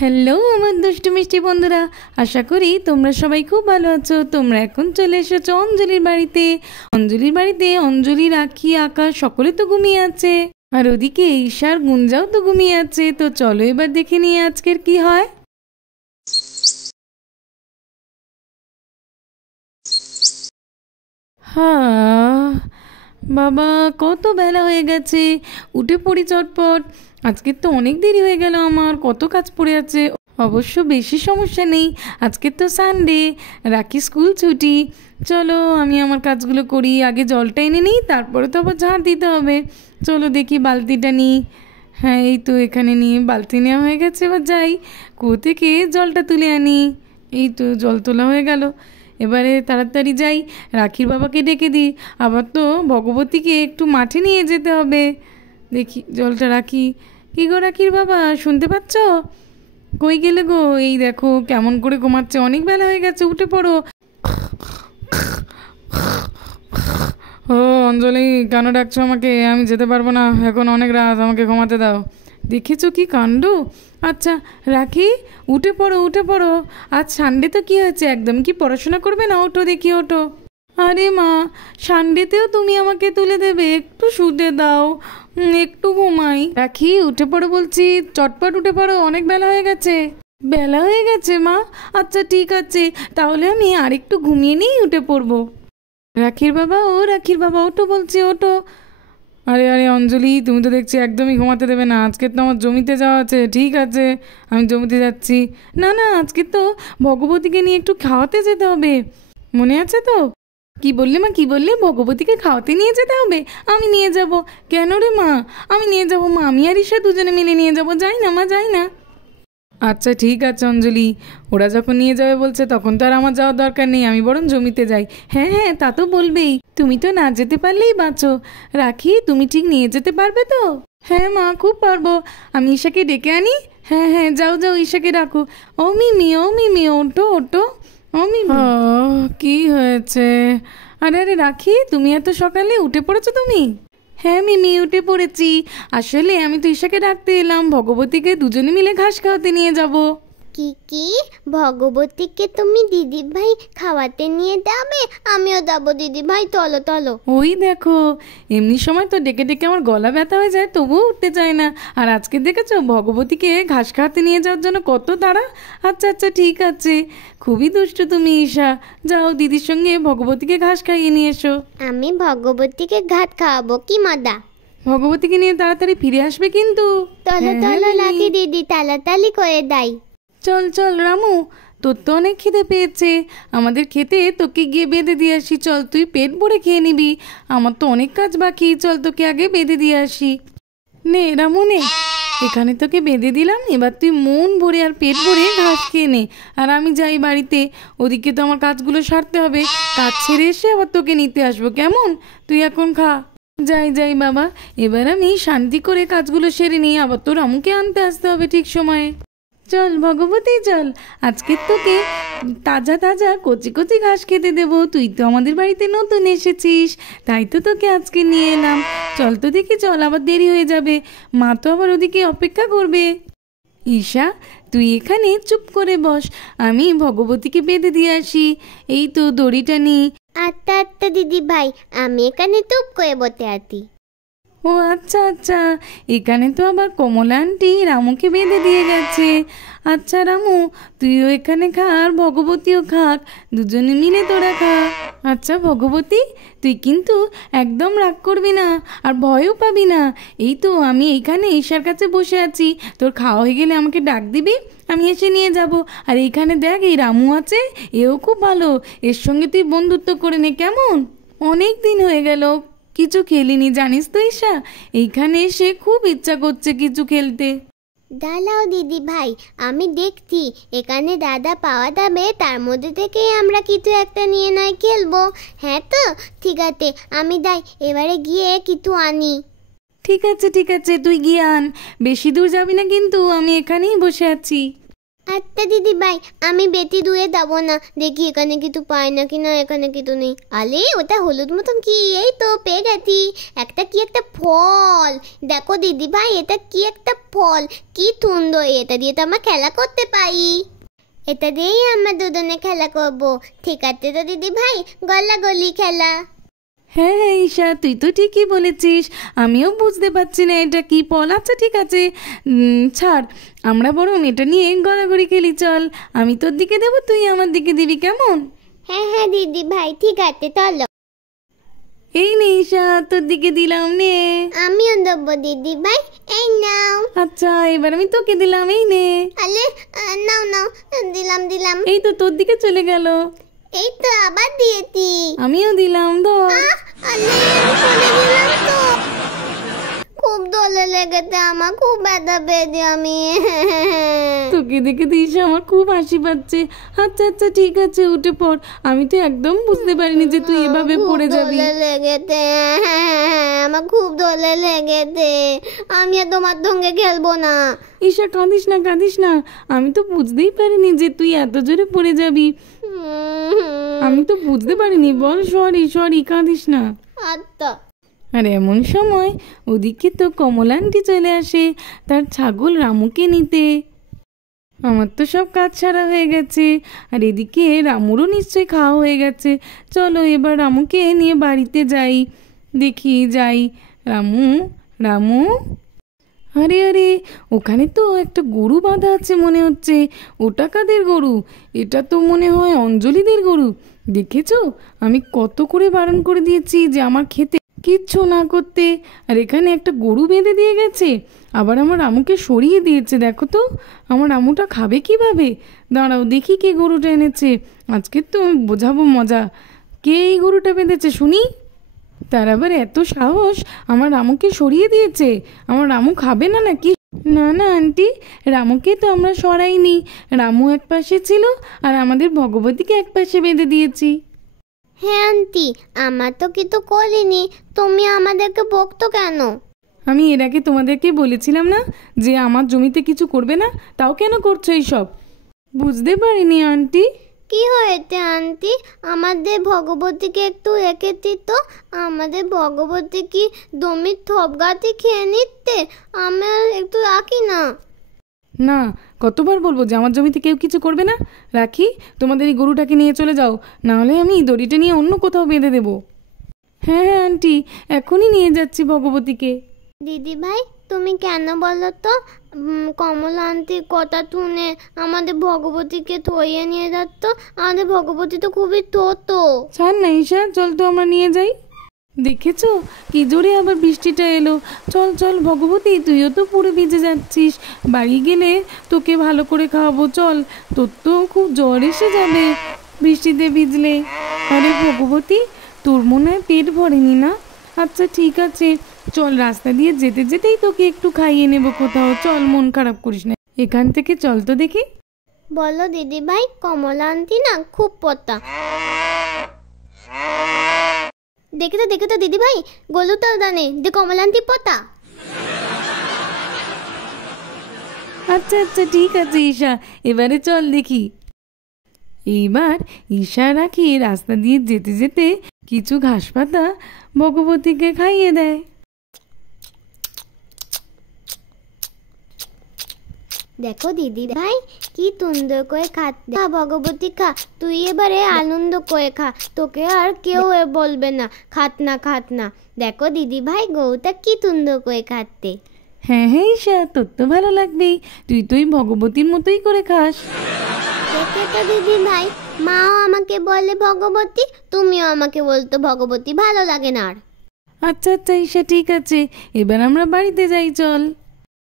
Hello আমার দুষ্টু মিষ্টি বন্ধুরা, আশা করি তোমরা সবাই খুব ভালো আছো। তোমরা এখন চলে এসেছো অঞ্জলির বাড়িতে। অঞ্জলি, রাখি, আকাশ সকলে তো ঘুমিয়ে আছে, আর ওদিকে ঈশার গুঞ্জাও তো ঘুমিয়ে আছে। তো চলো এবার দেখে নিয়ে আজকের কি হয়। বাবা, কত বেলা হয়ে গেছে, উঠে পড়ি চটপট। আজকের তো অনেক দেরি হয়ে গেল, আমার কত কাজ পড়ে আছে। অবশ্য বেশি সমস্যা নেই, আজকের তো সানডে, রাখি স্কুল ছুটি। চলো আমি আমার কাজগুলো করি, আগে জলটা এনে নিই, তারপরে তো আবার ঝাড় দিতে হবে। চলো দেখি বালতিটা নিই। হ্যাঁ, এই তো এখানে নিয়ে বালতি নেওয়া হয়ে গেছে। এবার যাই, কুয়ো থেকে জলটা তুলে আনি। এই তো জল তোলা হয়ে গেল। এবারে তাড়াতাড়ি যাই, রাখির বাবাকে ডেকে দিই। আবার তো ভগবতীকে একটু মাঠে নিয়ে যেতে হবে। দেখি জলটা রাখি। কি গো রাখির বাবা, শুনতে পাচ্ছ? কই গেলে গো? এই দেখো কেমন করে ঘুমাচ্ছে, অনেক বেলা হয়ে গেছে, উঠে পড়ো। ও অঞ্জলি, কেন ডাকছো আমাকে? আমি যেতে পারবো না, এখন অনেক রাত, আমাকে ঘুমাতে দাও। দেখেছো কি কাণ্ড। আচ্ছা রাখি, উঠে পড়ো উঠে পড়ো। আজ সানডে তো কি হয়েছে, একদম কি পড়াশোনা করবে না? ওঠো দেখি ওঠো। আরে মা, সানডেতেও তুমি আমাকে তুলে দেবে? একটু শুতে দাও, একটু ঘুমাই। রাখি উঠে পড়ো বলছি, চটপট উঠে পড়ো, অনেক বেলা হয়ে গেছে। বেলা হয়ে গেছে মা? আচ্ছা ঠিক আছে, তাহলে আমি আরেকটু ঘুমিয়ে নিয়েই উঠে পড়বো। রাখির বাবা, ও রাখির বাবা, ওঠো বলছি, ওঠো। আরে আরে অঞ্জলি, তুমি তো দেখছি একদমই ঘুমাতে দেবে না। আজকে তো আমার জমিতে যাওয়া আছে। ঠিক আছে, আমি জমিতে যাচ্ছি। না না, আজকে তো ভগবতীকে নিয়ে একটু খাওয়াতে যেতে হবে, মনে আছে তো? কি বললে মা, কি বললে? ভগবতীকে খাওয়াতে নিয়ে যেতে হবে? আমি নিয়ে যাব। কেন রে মা? আমি নিয়ে যাব মা, আমি আর ঈশা দুজনে মিলে নিয়ে যাব। যাই না মা, যাই না। আচ্ছা ঠিক আছে অঞ্জলি, ওরা যখন নিয়ে যাবে বলছে তখন তো আর আমার যাওয়ার দরকার নেই, আমি বরং জমিতে যাই। হ্যাঁ হ্যাঁ, তা তো বলবেই, তুমি তো না যেতে পারলেই বাঁচো। রাখি, তুমি ঠিক নিয়ে যেতে পারবে তো? হ্যাঁ মা, খুব পারবো। আমি ঈশাকে ডেকে আনি। হ্যাঁ হ্যাঁ, যাও যাও, ঈশাকে ডাকো। ও মিমি, ওঠো ওঠো। ও মিমি, কি হয়েছে? আরে আরে রাখি, তুমি এত সকালে উঠে পড়েছো তুমি? হ্যাঁ মিমি, উঠে পড়েছি। আসলে আমি তো ঈশাকে ডাকতে এলাম, ভগবতীকে দুজনে মিলে ঘাস খাওয়াতে নিয়ে যাব। কি ভগবতীকে তুমি দিদি ভাই খাওয়াতে নিয়ে যাবে? আমিও যাবো দিদি ভাই, চলো চলো। ওই দেখো, এমনি সময় তো ডেকে ডেকে আমার গলা ব্যথা হয়ে যায়, তবুও উঠতে চায় না। আর আজকে দেখেছো ভগবতীকে ঘাস খাওয়াতে নিয়ে যাওয়ার জন্য কত তাড়া। আচ্ছা আচ্ছা ঠিক আছে, খুবই দুষ্টু তুমি ঈশা। যাও দিদির সঙ্গে ভগবতীকে ঘাস খাইয়ে নিয়ে এসো। আমি ভগবতীকে ঘাট খাওয়াবো, কি মজা। ভগবতীকে নিয়ে তাড়াতাড়ি ফিরে আসবে কিন্তু। চলো চলো লাকি দিদি, তাড়াতাড়ি করে দেয়। চল চল রামু, তোর তো অনেক খিদে পেয়েছে, আমাদের খেতে তোকে গিয়ে বেঁধে দিয়ে আসি। চল, তুই পেট ভরে খেয়ে নিবি, আমার তো অনেক কাজ বাকি। চল তোকে আগে বেঁধে দিয়ে আসি। নে রামু নে, এখানে তোকে বেঁধে দিলাম, এবার তুই মন ভরে আর পেট ভরে ঘাস খেয়ে নে। আর আমি যাই বাড়িতে, ওদিকে তো আমার কাজগুলো সারতে হবে। কাজ ছেড়ে এসে আবার তোকে নিতে আসবো, কেমন? তুই এখন খা। যাই যাই বাবা, এবার আমি শান্তি করে কাজগুলো সেরে নিই, আবার তো রামুকে আনতে আসতে হবে ঠিক সময়ে। চল ভগবতী চল, আজকে তোকে তাজা তাজা কচি কচি ঘাস খেতে দেবো। তুই তো আমাদের বাড়িতে নতুন এসেছিস, তাই তো তোকে আজকে নিয়ে এলাম। চল তো দেখি, চল, আবার দেরি হয়ে যাবে, মা তো আবার ওদিকে অপেক্ষা করবে। ঈশা, তুই এখানে চুপ করে বস, আমি ভগবতীকে বেঁধে দিয়ে আসি। এই তো দড়িটা নি। আচ্ছা আচ্ছা দিদি ভাই, আমি এখানে চুপ করে বসে আছি। ও আচ্ছা আচ্ছা, এখানে তো আবার কমলা আন্টি রামুকে বেঁধে দিয়ে গেছে। আচ্ছা রামু, তুইও এখানে খা আর ভগবতীও খাক, দুজনে মিলে তোরা খা। আচ্ছা ভগবতী, তুই কিন্তু একদম রাগ করবি না আর ভয়ও পাবি না। এই তো আমি এইখানে ঈশার কাছে বসে আছি, তোর খাওয়া হয়ে গেলে আমাকে ডাক দিবি, আমি এসে নিয়ে যাব। আর এইখানে দেখ, এই রামু আছে, এও খুব ভালো, এর সঙ্গে তুই বন্ধুত্ব করে নে, কেমন? অনেক দিন হয়ে গেল কিছু খেলিনি, জানিস তো ঈশা, এইখানে এসে খুব ইচ্ছা করছে কিছু খেলতে। দাঁড়াও দিদি ভাই, আমি দেখছি এখানে দাদা পাওয়া যাবে, তার মধ্যে থেকেই আমরা কিছু একটা নিয়ে নয় খেলবো। হ্যাঁ তো ঠিক আছে, আমি যাই, এবারে গিয়ে কিছু আনি। ঠিক আছে ঠিক আছে, তুই গিয়ে আন, বেশি দূর যাবি না কিন্তু, আমি এখানেই বসে আছি। আচ্ছা দিদি ভাই, আমি বেটি ধুয়ে দেবো না, দেখি এখানে কিছু পাই না কিনা। এখানে কিছু নেই। আলে ওটা হলুদ মতন কি? এই তো পেয়ে গেছি একটা, কি একটা ফল। দেখো দিদি ভাই, এটা কি একটা ফল, কি সুন্দর। এটা দিয়ে তো আমরা খেলা করতে পারি। এটা দিয়েই আমরা দুজনে খেলা করব। ঠিক আছে তো দিদি ভাই, গলাগলি খেলা। হ্যাঁ হ্যাঁ ঈশা, তুই তো ঠিকই বলেছিস, আমিও বুঝতে পারছি না এটা কি ফল। আচ্ছা ঠিক আছে, ছাড়, আমরা বরং এটা নিয়ে গড়াগড়ি খেলি। চল, আমি তোর দিকে দেবো, তুই আমার দিকে দিবি, কেমন? হ্যাঁ হ্যাঁ দিদি ভাই, ঠিক আছে চলো। এই নে ঈশা, তোর দিকে দিলাম, নে। আমিও দেবো দিদি ভাই, এই নাও। আচ্ছা এবার আমি তোকে দিলাম, এই নে। আলে নাও নাও, দিলাম দিলাম। এই তো তোর দিকে চলে গেল। এই তো আবার দিয়েছি। আমিও দিলাম, ধর। আলে চলে গেলাম তো। খুব দলে লেগেছে আমার, খুব ব্যথা পেয়েছি আমি। তোকে দেখে দিস আমার খুব হাসি পাচ্ছে। আচ্ছা আচ্ছা ঠিক আছে, উঠে পড়। আমি তো একদম বুঝতে পারিনি যে তুই এভাবে পড়ে যাবি। দলে লেগেছে, আমার খুব দলে লেগেছে। আমি আর তোমার সঙ্গে খেলবো না। ঈশা কাঁদিস না, কাঁদিস না, আমি তো বুঝতেই পারিনি যে তুই এত জোরে পড়ে যাবি। আমি তো বুঝতে পারিনি, বল সরি সরি, কাঁদিস না। আচ্ছা। আর এমন সময় ওদিকে তো কমলা আন্টি চলে আসে তার ছাগল রামুকে নিতে। আমার তো সব কাজ ছাড়া হয়ে গেছে, আর এদিকে রামুরও নিশ্চয়ই খাওয়া হয়ে গেছে। চলো এবার রামুকে নিয়ে বাড়িতে যাই, দেখি যাই। রামু, রামু, আরে আরে, ওখানে তো একটা গরু বাঁধা আছে মনে হচ্ছে। ওটা কাদের গরু? এটা তো মনে হয় অঞ্জলিদের গরু। দেখেছো, আমি কত করে বারণ করে দিয়েছি যে আমার খেতে কিচ্ছু না করতে, আর এখানে একটা গরু বেঁধে দিয়ে গেছে। আবার আমার রামুকে সরিয়ে দিয়েছে। দেখো তো আমার রামুটা খাবে কিভাবে। দাঁড়াও দেখি কে গরুটা এনেছে, আজকে তো আমি বোঝাবো মজা। কে এই গরুটা বেঁধেছে শুনি। তার আবার এত সাহস, আমার রামুকে সরিয়ে দিয়েছে। আমার রামু খাবে না নাকি? না না আন্টি, রামুকে তো আমরা সরাইনি। রামু এক পাশে ছিল আর আমাদের ভগবতীকে এক পাশে বেঁধে দিয়েছি। হ্যাঁ আন্টি, আমার তো কিছু করিনি, তুমি আমাদেরকে বকতো কেন? আমি এর আগে তোমাদেরকে বলেছিলাম না যে আমার জমিতে কিছু করবে না, তাও কেন করছো এইসব? বুঝতে পারিনি আন্টি। কি হয়েছে আন্টি? আমাদের ভগবতীকে একটু রেখেছি তো। আমাদের ভগবতী কি জমির থপ গাছে খেয়ে নিচ্ছে? আমার একটু রাখি না। না, কতবার বলবো যে আমার জমিতে কেউ কিছু করবে না। রাখি, তোমাদের এই গরুটাকে নিয়ে চলে যাও, নাহলে আমি দড়িটা নিয়ে অন্য কোথাও বেঁধে দেবো। হ্যাঁ হ্যাঁ আন্টি, এখনই নিয়ে যাচ্ছি ভগবতীকে। দিদি ভাই, তুমি কেন বলো তো? কমলা আন্টির কথা শুনে আমাদের ভগবতীকে থইয়ে নিয়ে যাচ্ছ। আমাদের ভগবতী তো খুবই ছোট। ছাড় না ঈশা, চল তো আমরা নিয়ে যাই। দেখেছো কি জোরে আবার বৃষ্টিটা এলো। চল চল ভগবতী, তুইও তো পুরো ভিজে যাচ্ছিস। বাড়ি গেলে তোকে ভালো করে খাওয়াবো, চল। তোর তো খুব জ্বর এসে যাবে বৃষ্টিতে ভিজলে। আরে ভগবতী, তোর মনে হয় পেট ভরেনি না? আচ্ছা ঠিক আছে, চল, রাস্তা দিয়ে যেতে যেতেই তোকে একটু খাইয়ে নেবো কোথাও। চল, মন খারাপ করিস না, এখান থেকে চল তো দেখি। বলো দিদি ভাই, কমলা আন্টি না খুব পতা। দেখে তো দিদি ভাই, গলু তো জানে যে কমলা আন্টি পতা। আচ্ছা আচ্ছা ঠিক আছে ঈশা, এবারে চল দেখি। এইবার ঈশা রাখি রাস্তা দিয়ে যেতে যেতে কিছু ঘাস পাতা ভগবতীকে খাইয়ে দেয়। দেখো দিদি ভাই, কি সুন্দর করে খাচ্ছে। খা ভগবতী খা, তুই এবারে আনন্দ করে খা, তোকে আর কেউ বলবে না খাত না খাত না। দেখো দিদি ভাই, গরুটা কি সুন্দর করে খাচ্ছে। হ্যাঁ হ্যাঁ ঈশা, তোর তো ভালো লাগবেই, তুই তো ভগবতীর মতোই করে খাস। দেখে তো দিদি ভাই, মাও আমাকে বলে ভগবতী, তুমিও আমাকে বলতো ভগবতী, ভালো লাগে না আর। আচ্ছা আচ্ছা ঈশা ঠিক আছে, এবার আমরা বাড়িতে যাই, চল।